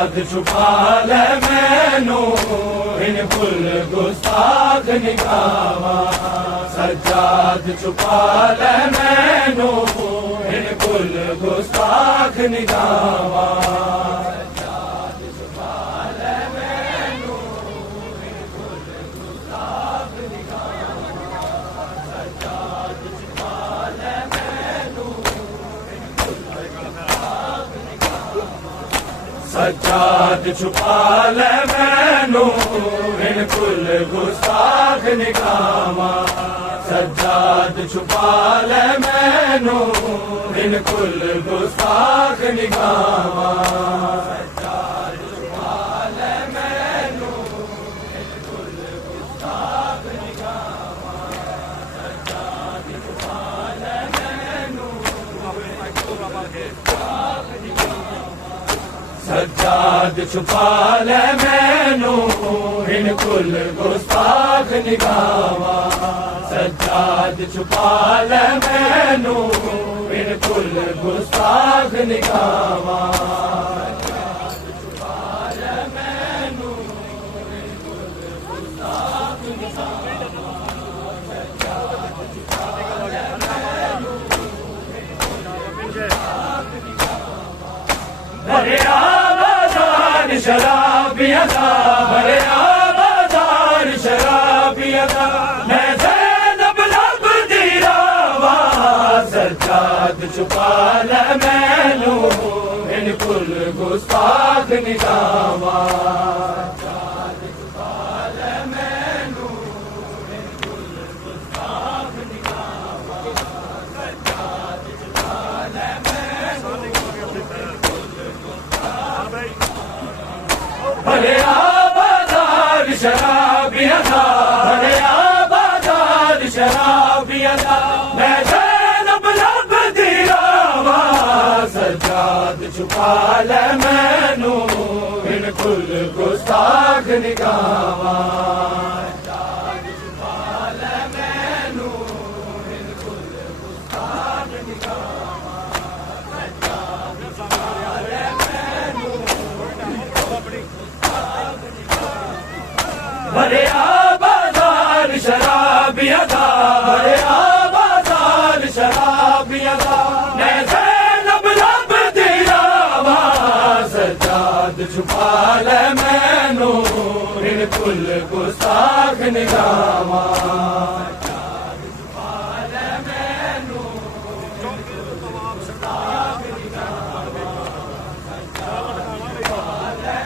सज्जाद छुपा ले मैनू इन कुल गुस्ताख निगावा सज्जाद छुपा ले मैनू इन कुल गुस्ताख निगावा सज्जाद छुपा ले मैनू इन कुल गुस्ताख निगावा सज्जाद छुपा ले मैनू इन कुल गुस्ताख निगावा सज्जाद छुपा ले मैनू इन कुल गुस्ताख निगावा सज्जाद छुपा ले मैनू सज्जाद छुपा ले मैनू इन कुल गुस्ताख निगावा सज्जाद छुपा ले मैनू इन कुल गुस्ताख निगावा भरे आबादार शराबिया दा भरे आबादार शराबिया दा मैं ज़ैनब लब दी रावा सज्जाद छुपा ले मैनू इन कुल गुस्ताख निगावा सज्जाद छुपा ले मैनू इन कुल गुस्ताख निगावा सज्जाद छुपा ले भले आबादार शराबिया दा भले आबादार शराबिया दा मैं ज़ैनब लब दी रावा सज्जाद छुपा ले मैनू इन कुल गुस्ताख निगावा सज्जाद छुपा ले मैनू इन कुल गुस्ताख निगावा सज्जाद छुपा ले मैनू भरे आबादार शराबिया दा भरे आबादार शराबिया दा मैं ज़ैनब लब दी रावा सज्जाद छुपा ले मैनू इन कुल गुस्ताख निगावा सज्जाद छुपा ले मैनू इन कुल गुस्ताख निगावा सज्जाद छुपा ले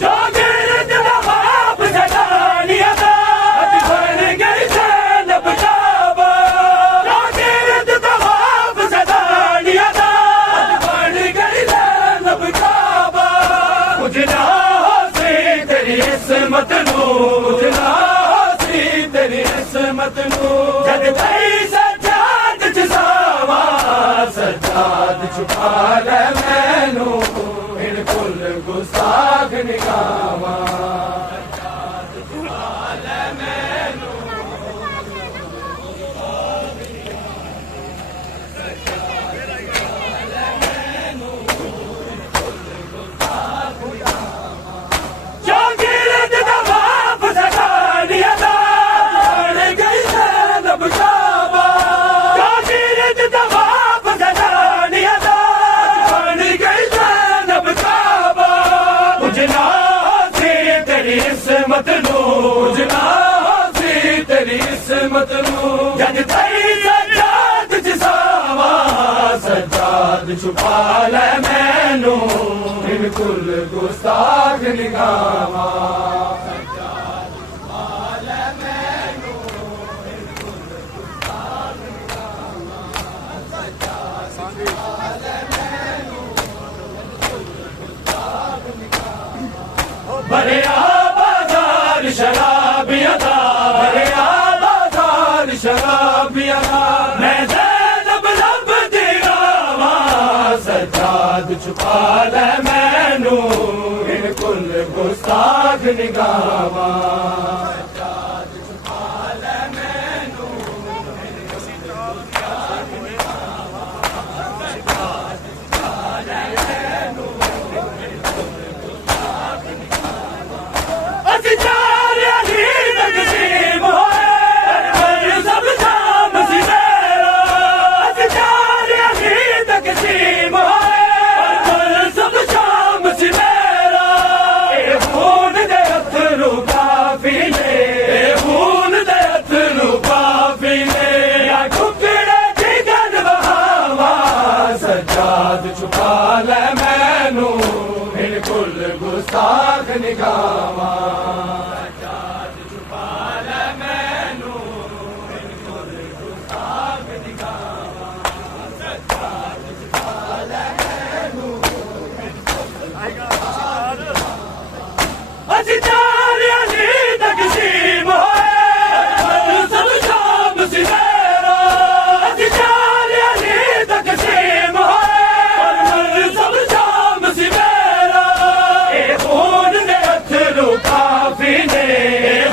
जो गिरद नवाब ज़दानिया दा अज बन गई ज़ैनब काबा जो गिरद नवाब ज़दानिया दा अज बन गई ज़ैनब काबा कुछ ना होसी तेरी इस्मत नू कुछ ना होसी तेरी इस्मत नू जद गई सज्जाद छुपावा सज्जाद छुपा ले मैनू इन कुल गुस्ताख निगावा सज्जाद छुपा ले मैनू जो गिरद नवाब ज़दानिया दा बन गई ज़ैनब काबा जो गिरद नवाब ज़दानिया दा बन गई ज़ैनब काबा उजना सी तेरी इस्मत नू उजना सी तेरी इस्मत नू जद तेरी सज्जाद जिसावा सज्जाद छुपा ले मैनू इन कुल गुस्ताख निगावा सज्जाद छुपा ले मैनू इन कुल गुस्ताख निगावा सज्जाद छुपा ले मैनू इन कुल गुस्ताख निगावा भरे आबादार शराबिया दा भरे आबादार शराबिया दा मैं ज़ैनब लब दी रावा सज्जाद छुपा ले मैनू इन कुल गुस्ताख निगावा सज्जाद छुपा ले मैनू इन कुल गुस्ताख निगावा सज्जाद छुपा ले मैनू बिल्कुल गुस्ताख निगामा सज्जाद छुपा ले मैनू बिल्कुल गुस्ताख निगामा सज्जाद छुपा ले मैनू अजी चारे अली तकसीम होए सब शाम सिवेरा अजी चारे अली तकसीम होए सब शाम सिवेरा ए खून दे अथरू काफी ने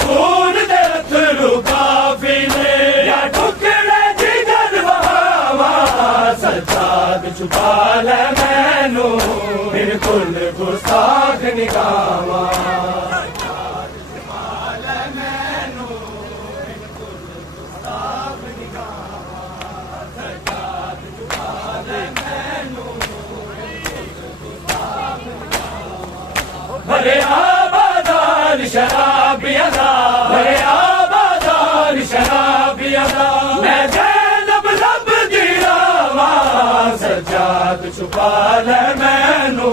खून दे अथरू काफी ने या टुकड़े जिगर वहावा सज्जाद छुपा ले मैनू बिल्कुल गुस्ताख निगामा भरे आबादार शराबियदा भरे आबादार शराबियदा मैं जैनब लब दिलावा सज्जाद छुपा ले मैनू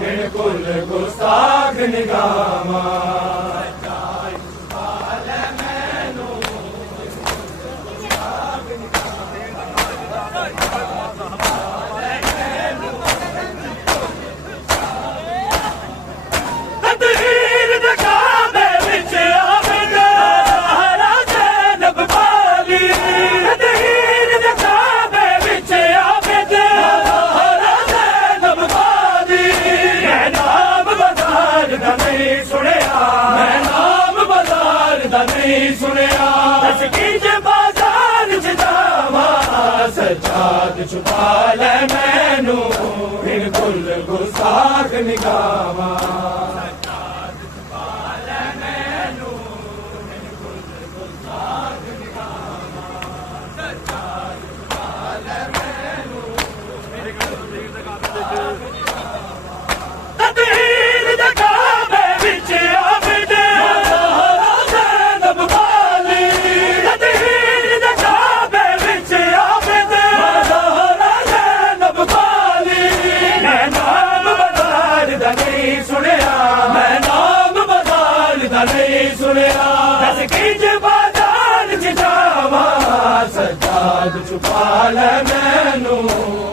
बिल्कुल गुस्ताख निगामा सज्जाद छुपा ले मैनू बिल्कुल गुस्ताख निगामा सज्जाद छुपा ले मैनू बिल्कुल गुस्ताख निगामा सज्जाद छुपा ले मैनू तदहीर दा काबे विच आबिद ज़ैनब वाली तदहीर दा काबे विच आबिद ज़ैनब वाली मैं नाम बाज़ार दा नहीं सुनिया मैं नाम बाज़ार दा नहीं सुनिया दस किंज बाज़ार च जावा सज्जाद छुपा ले मैनू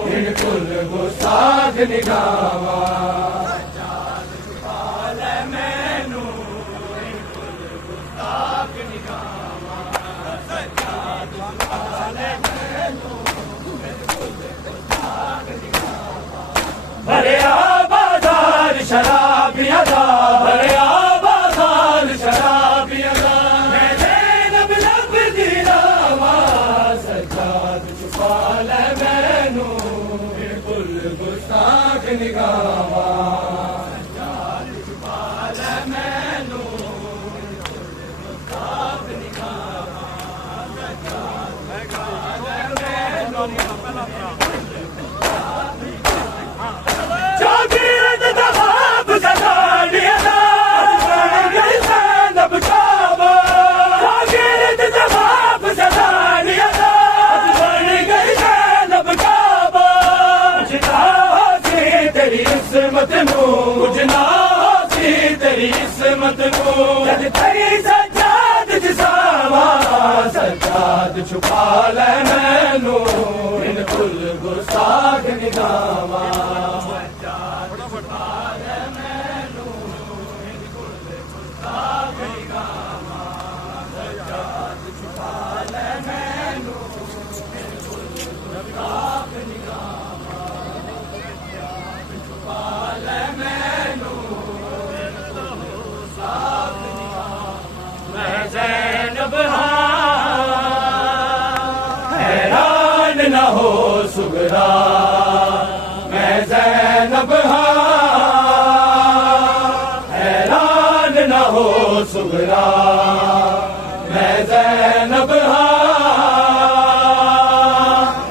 बिल्कुल गुस्ताख निगामा सज्जाद छुपा ले मैनू बिल्कुल गुस्ताख निगामा सज्जाद छुपा ले मैनू बिल्कुल गुस्ताख निगामा भरे आबादार शराबियदा भरे आबादार शराबियदा मैं ज़ैनब लब दिलावा सज्जाद छुपा ले मैनू बिल्कुल गुस्ताख निगामा सज्जाद छुपा ले मैनू बिल्कुल गुस्ताख निगामा सज्जाद छुपा ले मैनू जागीरत दबाब सगाड़ियदा गई ज़ैनब काबा जागीरत दबाब सगाड़ियदा गई ज़ैनब काबा उजना सी तेरी इस्मत नू उजना सी तेरी इस्मत नू जद तेरी सज्जाद जिसावा सज्जाद छुपा ले मैनू बिल्कुल गुस्ताख निगामा सज्जाद छुपा ले मैनू बिल्कुल गुस्ताख निगामा सज्जाद छुपा ले मैनू बिल्कुल गुस्ताख निगामा छुपा ले मैनू बिल्कुल गुस्ताख निगामा मैं ज़ैनब हैरान न हो सुगरा मैं ज़ैनब हैरान न हो सुगरा मैं ज़ैनब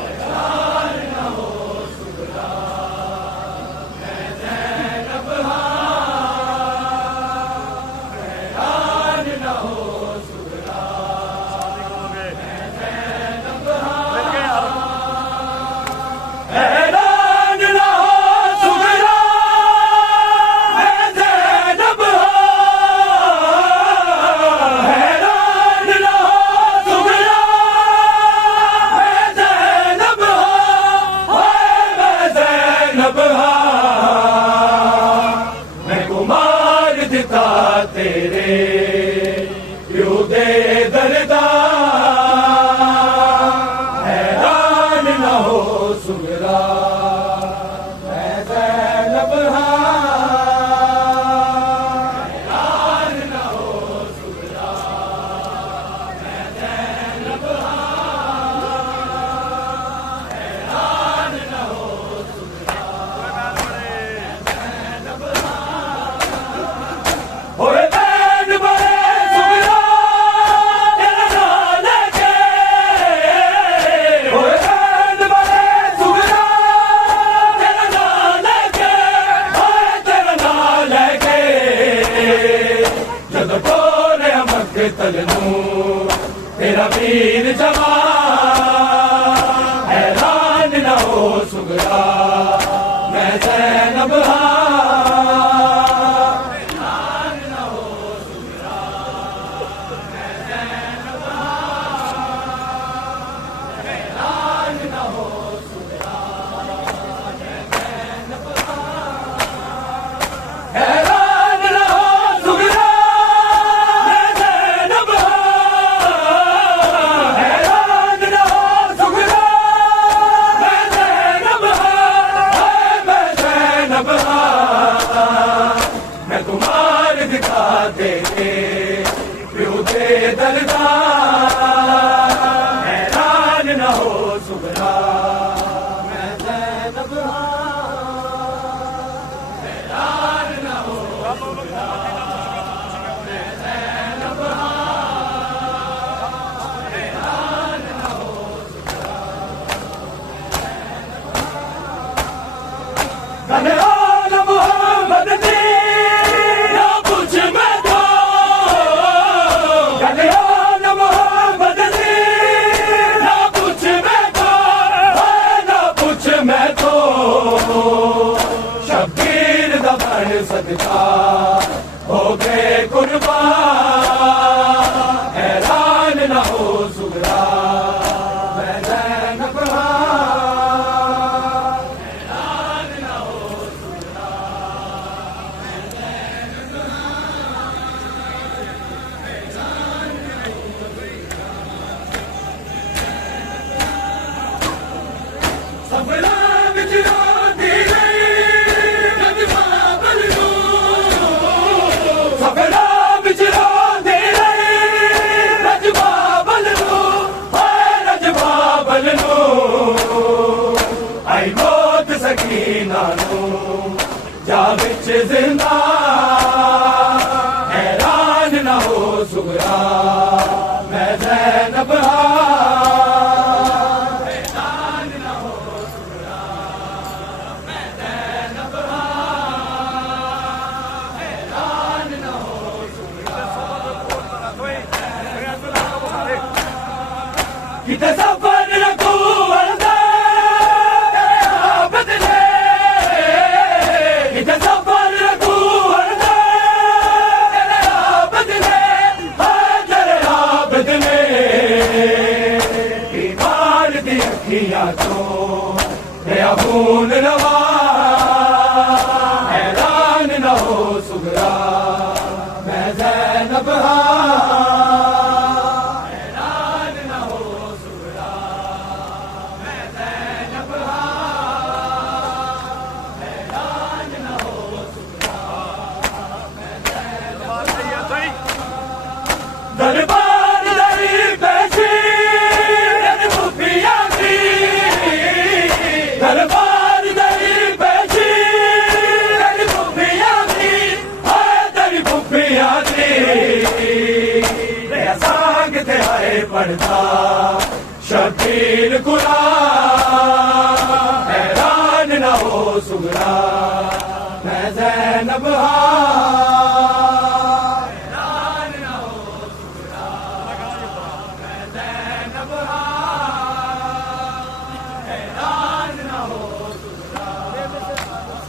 हैरान न हो सुगरा मैं ज़ैनब हैरान न हो सुगरा मैं ज़ैनब हैरान सुगरा मैं ज़ैनब हाँ हैरान न हो सुगरा मैं ज़ैनब हैरान न हो सुगरा मैं ज़ैनब हैरान न हो सुगरा गले आलम मोहम्मद दी ना कुछ मैं दो गले शब्बीर दबन सदका हो गए कुर्बान हैरान न हो सुगरा मैं ज़ैनब हैरान न हो सुगरा मैं ज़ैनब सफला बिजरा जा बिच जिंदा हैरान न हो सुगरा मैं ज़ैनब हैरान न हो सुगरा मैं ज़ैनब हैरान न हो सुगरा किते सफर रखू खून रवा हैरान न हो सुगरा मैं ज़ैनब हैरान न हो सुगरा मैं ज़ैनब हैरान न हो सुगरा मैं ज़ैनब दरबार दरी पेशी दरबार दरी पेशी तेरी भुप्पिया दी साग ते आए पड़ता शबीर कुला हैरान न हो सुगरा मैं ज़ैनब हैरान न हो सुगरा मैं ज़ैनब हैरान न हो सुगरा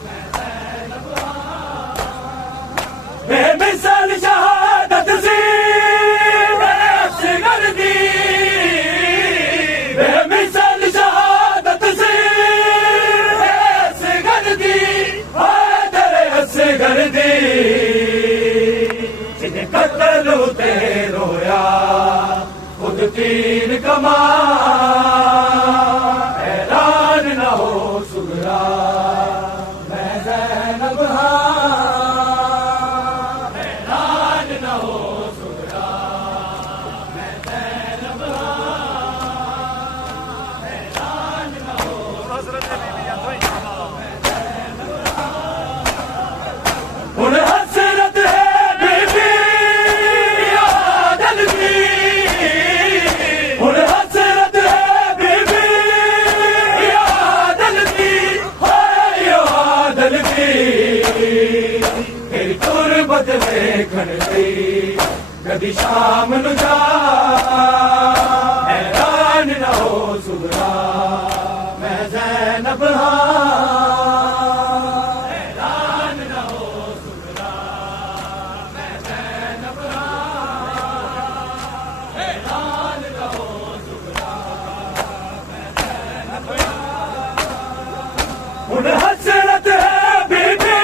मैं ज़ैनब बेमिसाल शहादत सी असगर दी बेमिसाल शहादत सी असगर दी तेरे असगर दी जिन्हें कत्ल ते रोया खुद तीर कमा हैरान न हो सुगरा मैं ज़ैनब हैरान न हो सुगरा मैं ज़ैनब हैरान न हो उन हसरत है बीबी आदल की उन हसरत है बीबी आदल की आदल की तेरी तुरबत देखन सी कदी शाम नु जा हैरान न हो सुगरा मैं ज़ैनब हैरान न हो सुगरा मैं ज़ैनब हैरान न हो सुगरा मैं ज़ैनब हुन हसरत है बीबी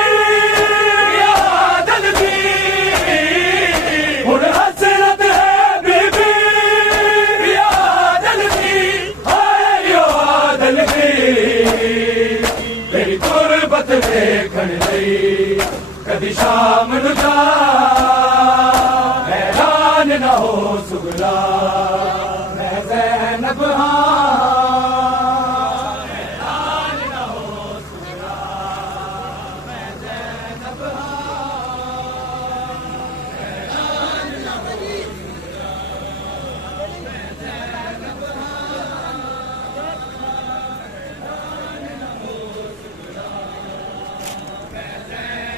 आदल की हुन हसरत है बीबी आदल की हाय आदल की तेरी गुरबत देखण लई कदी शाम नूं जा हैरान न हो सुगरा मैं ज़ैनब हैरान न हो सुगरा मैं ज़ैनब हैरान न हो सुगरा मैं ज़ैनब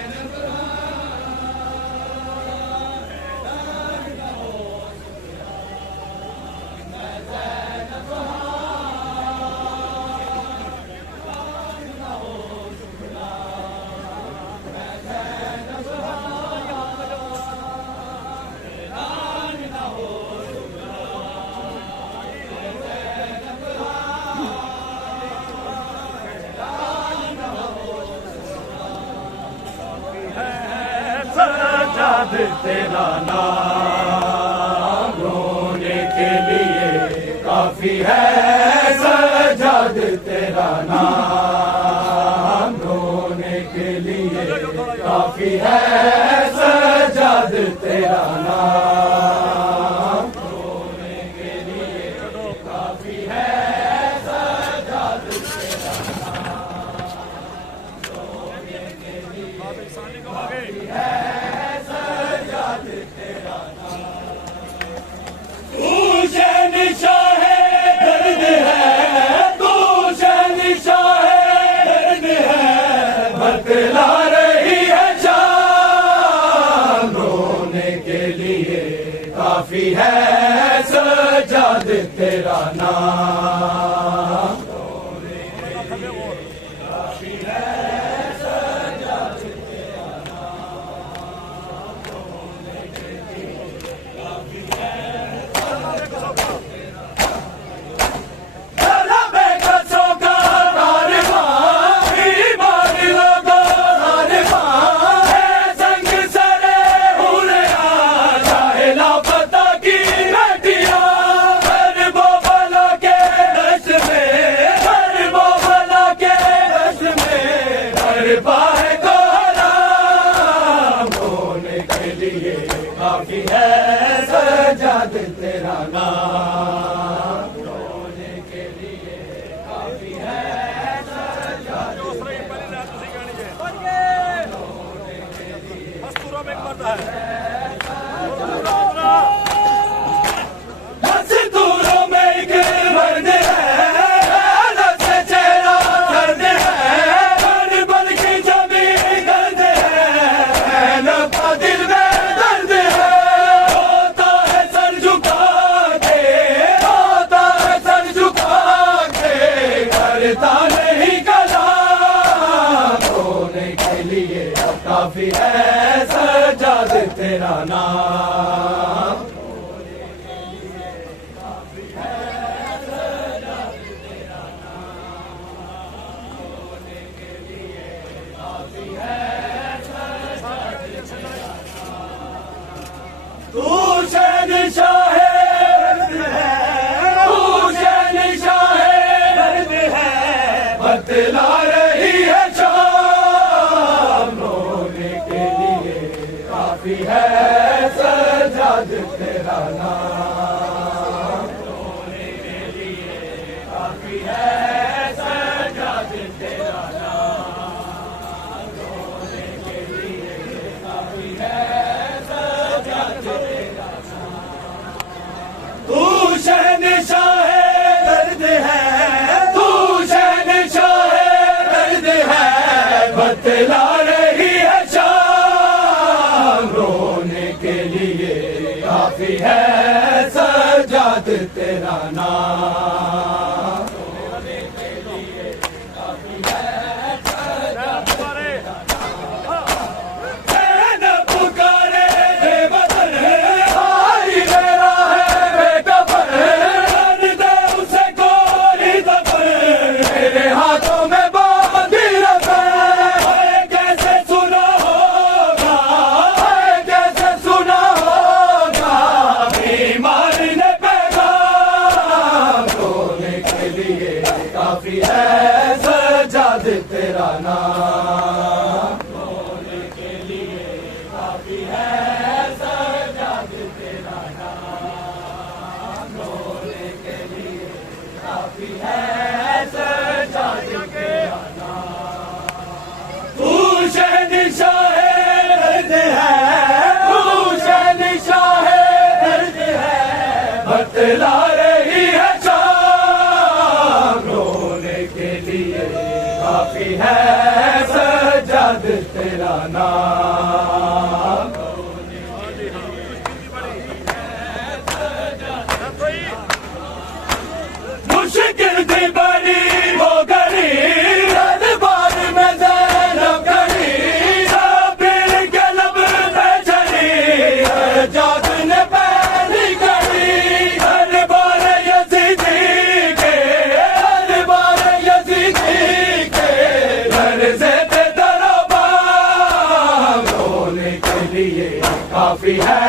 सजाद तेरा नाम रोने के लिए काफी है सजाद तेरा नाम रोने के लिए काफी है सजाद तेरा नाम रोने के लिए काफी है सजाद तेरा नाम रोने के लिए काफी है तू शहंशाह है दर्द है तू शहंशाह है दर्द है बतला रही है जान रोने के लिए काफी है सजाद तेरा नाम रोने के लिए काफी है सजाद तेरा नाम रोने के लिए काफी है काफी है सजाद तेरा नाम रोने के लिए काफी है सजाद मस्तूरों में एक मर्द है लफ्ज़ चेहरा दर्द है बन बन की जमीन गर्द है लपा दिल में दर्द है होता है सर झुका के होता है सर झुका के करता नहीं कलाम रोने के लिए काफी है सजाद तेरा नाम रोने के लिए काफी है सजाद तेरा नाम रोने के लिए काफी है सजाद तेरा नाम तू शहंशाह है दर्द है तू शहंशाह है दर्द है बतला रही है शाम रोने के लिए काफी है सजाद तेरा नाम रोने के लिए काफी है सजाद तेरा नाम रोने के लिए काफी है सजाद तेरा नाम तू शहंशाह है दर्द है तू शहंशाह है दर्द है बतला रही है शाम रोने के लिए काफी है सजाद तेरा नाम रोने के लिए काफी काफी है सजाद तेरा नाम बोलने के लिए काफी है सजाद तेरा नाम बोलने के लिए काफी है सजाद तेरा नाम तू शहंशाह दर्द है तू शहंशाह दर्द है बतला रही है काफी है सजाद तेरा नाम मुश्किल थी बड़ी वो घड़ी हर बार में ज़ैनब खड़ी साबिर के लब पे चली जात ने पहली कड़ी हर बार यज़ीदी के हर बार यज़ीदी काफी है सजाद तेरा नाम होने के लिए काफी है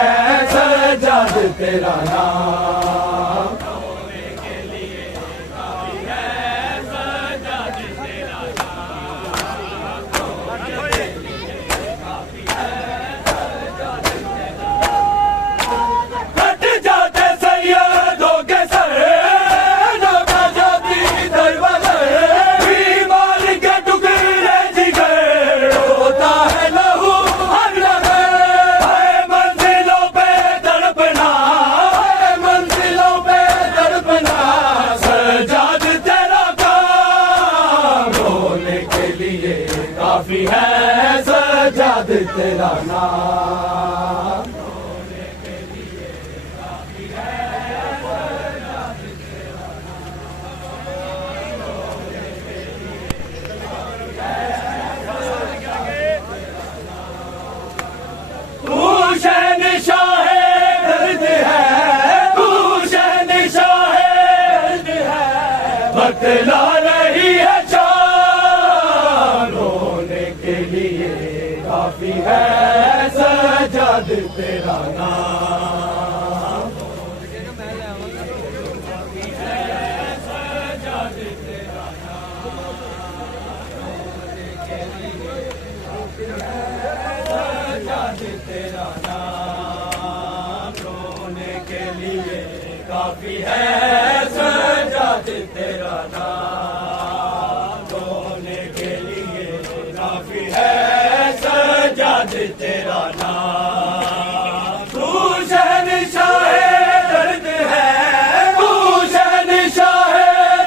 सजाद तेरा नाम होने के लिए काफी है सजाद तेरा नाम कट जाते सैयदों के सर नौका जाती दरबदर बीमार के टुकड़े जिगर होता है लहू हर नगर काफी है सजाद तेरा नाम होने के लिए काफी है सजाद तेरा नाम होने के लिए काफी है तू शहंशाह दर्द है तू शहंशाह दर्द है बतला रही है के लिए काफी है सजाद तेरा नाम काफी है सजाद तेरा नाम के लिए काफी है सजाद तेरा नाम रोने के लिए काफी है सजाद तेरा नाम रोने के लिए काफी है सजाद तेरा नाम तू शहंशाह दर्द है तू शहंशाह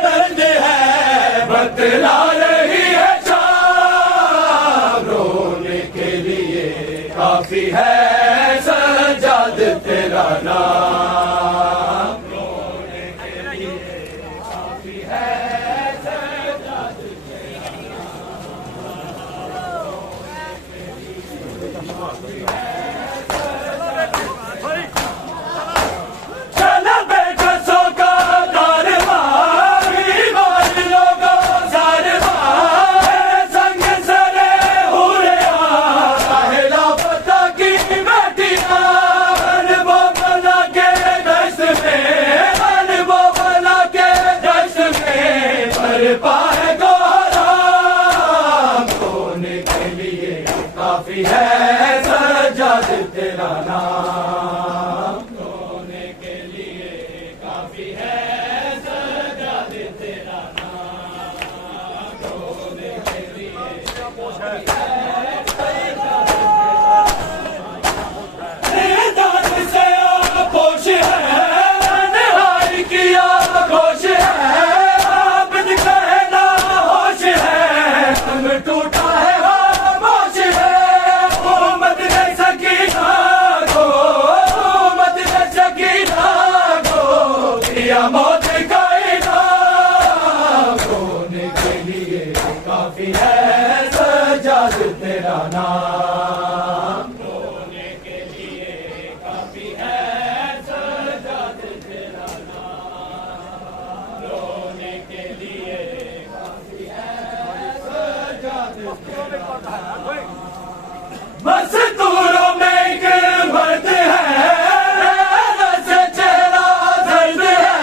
दर्द है बतला रही है शाम रोने के लिए काफी है सजाद तेरा नाम रोने के लिए काफी है सजाद तेरा चला बैठा सो का दारवा बीमार लोगों सारवा संग सरे हो रहा लापता की बेटियां वो बना के दस में वो बना के दस में पर पाए गोरा होने के लिए काफी है सजाद तेरा नाम होने के लिए काफी है सजाद तेरा नाम होने के लिए निदान से आपोश है निहाई किया खोश है आबिद कहना होश है हम टूटा है खामोश है उम्मत ने सकीना को उम्मत ने सकीना को दिया मौत का इनाम होने के लिए काफी है सजाद तेरा नाम। रोने के लिए काफी है सजाद तेरा नाम। रोने के लिए काफी है सजाद तेरा नाम। मस्तूरों में एक मर्द है, रस चेहरा दर्द है,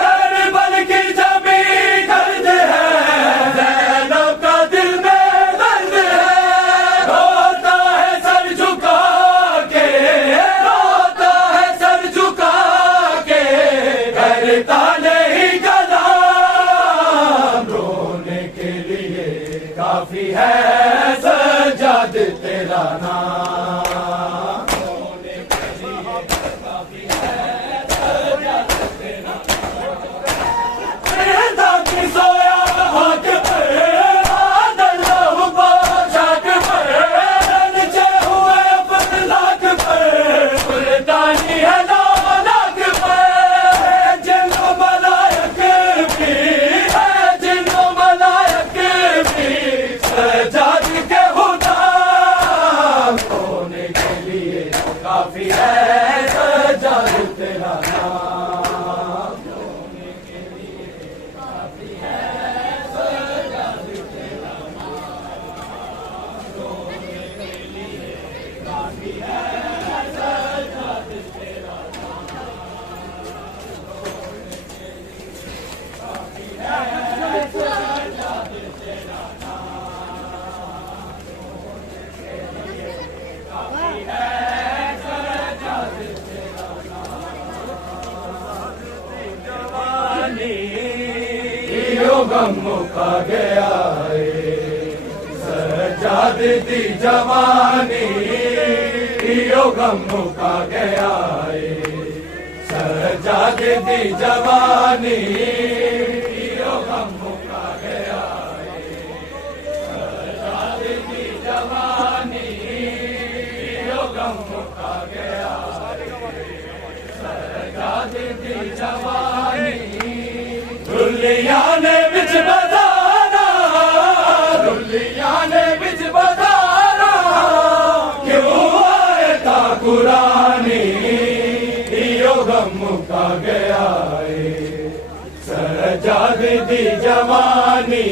करबल की जमी दर्द है, ज़ैनब का दिल में दर्द है। रोता है सर झुका के, रोता है सर झुका के, करता नहीं कलाम। रोने के लिए काफी है सजाद तेरा नाम। रोने के लिए काफी है सजाद तेरा नाम। सोया हाथ पर आदल शाक पर, नीचे हुए अपन लाख पर, सुल्तानी है लाख पर। जिन्नो मलायक भी है, जिन्नो मलायक भी सजाद के हुदाम। रोने के लिए काफी है सजाद तेरा नाम। रोने के लिए काफी है सजाद तेरा नाम। रोने के लिए काफी है सजाद तेरा नाम। रोने के लिए काफी है सजाद तेरा गम मुका गया है सजाद दी जवानी। यो गम मुका गया है सजाद दी जवानी। यो गम मुका गया है सजाद दी जवानी। यो गम मुका गया सजाद दी जवानी। रुलिया ने बिच बजारा, रुलिया ने बिच बजारा, क्यों आए ता कुरानी। यो गम मुका गया है सजाद दी जवानी।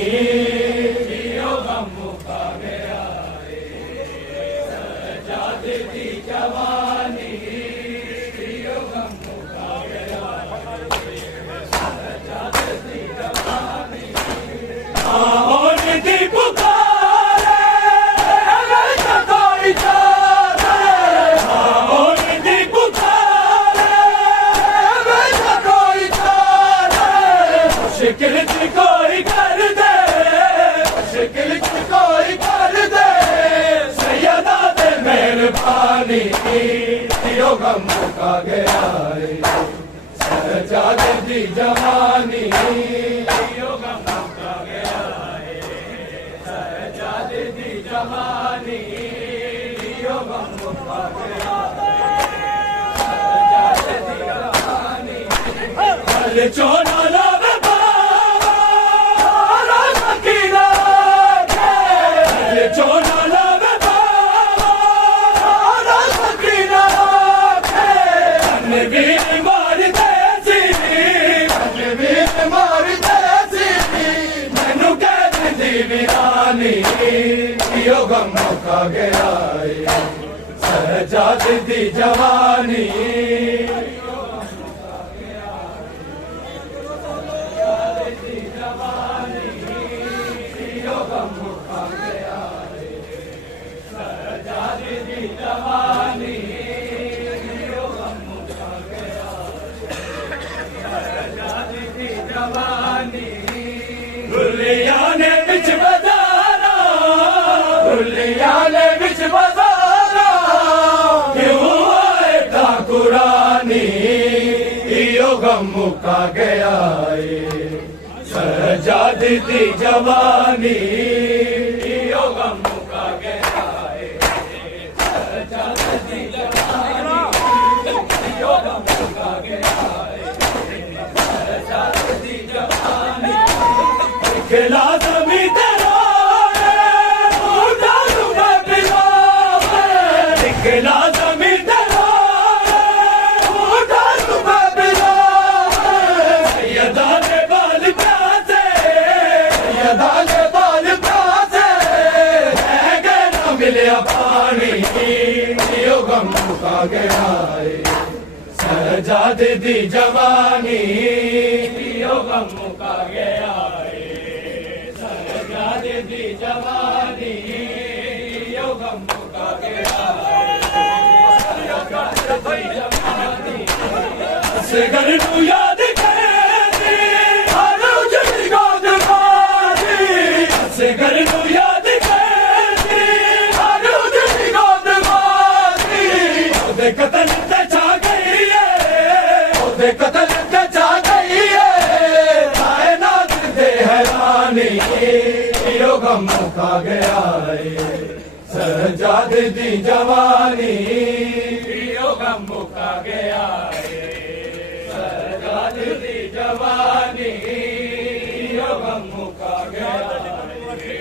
यो गम मुका गया है सजाद दी जवानी। यो गम मुका गया सजाद दी जवानी। और दी पुकारे कोई चारे, और दी पुकारे कोई चारे। मुश्किल च कोई कर दे, मुश्किल च कोई कर दे, सैयदा दे मेहरबानी। यो गम मुका गया है सजाद दी जवानी। यो गम मुका गया है सजाद दी जवानी। यो गम मुका गया सजाद दी जवानी। हल चोना लावे बाबा सकीना के, हल चोना लावे बाबा सकीना के। वीर मार देसी, वीर मार देसी, मैनू कह दी वीरानी। यो गम मुका गया है सजाद दी जवानी। यो गम मुका गया है सजाद दी जवानी। यो गम मुका गया सजाद दी जवानी। रुलिया ने बिच बजारा, रुलिया ने बिच बजारा, क्यों आए ता कुरानी। यो गम मुका गया है सजाद दी जवानी। यो गम मुका गया है सजाद दी जवानी। यो गम मुका गया है सजाद दी जवानी। खिला जमी तेरा सजाद दी जवानी यो गम मुका गया है सजाद दी जवानी यो गम मुका गया असगर नू याद करदी हर उजड़ी गोद मारी असगर नू याद करदी हर उजड़ी गोद मारी ओदे कतल ते छा गई है ओदे कतल ते छा गई है कायनात दे हैरानी यो गम मुका गया है सजाद दी जवानी यो गम मुका गया है सजाद दी जवानी यो गम मुका गया है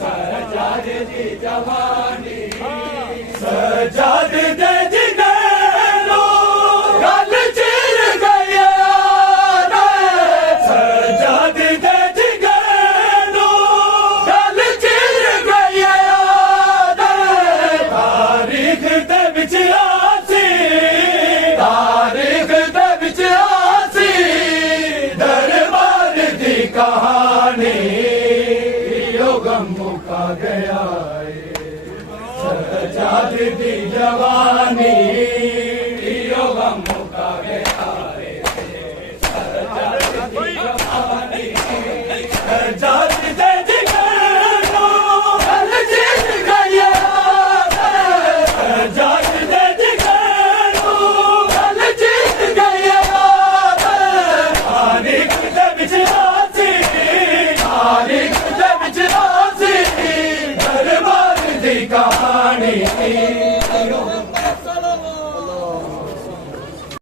सजाद दी जवानी सजाद दे जिगरो गल चिर गया सजाद दे जिगरो गल चिर गया तारीख दे विच आसी तारीख दे विच आसी दरबार दी कहानी यो गम मुका गया है सजाद दी जवानी यो गम मुका गया है सजाद दी जवानी सजाद दे जिगरो गल चिर गया सजाद दे जिगरो गल चिर गया तारीख दे विच आसी तारीख दे विच आसी दरबार दी कहानी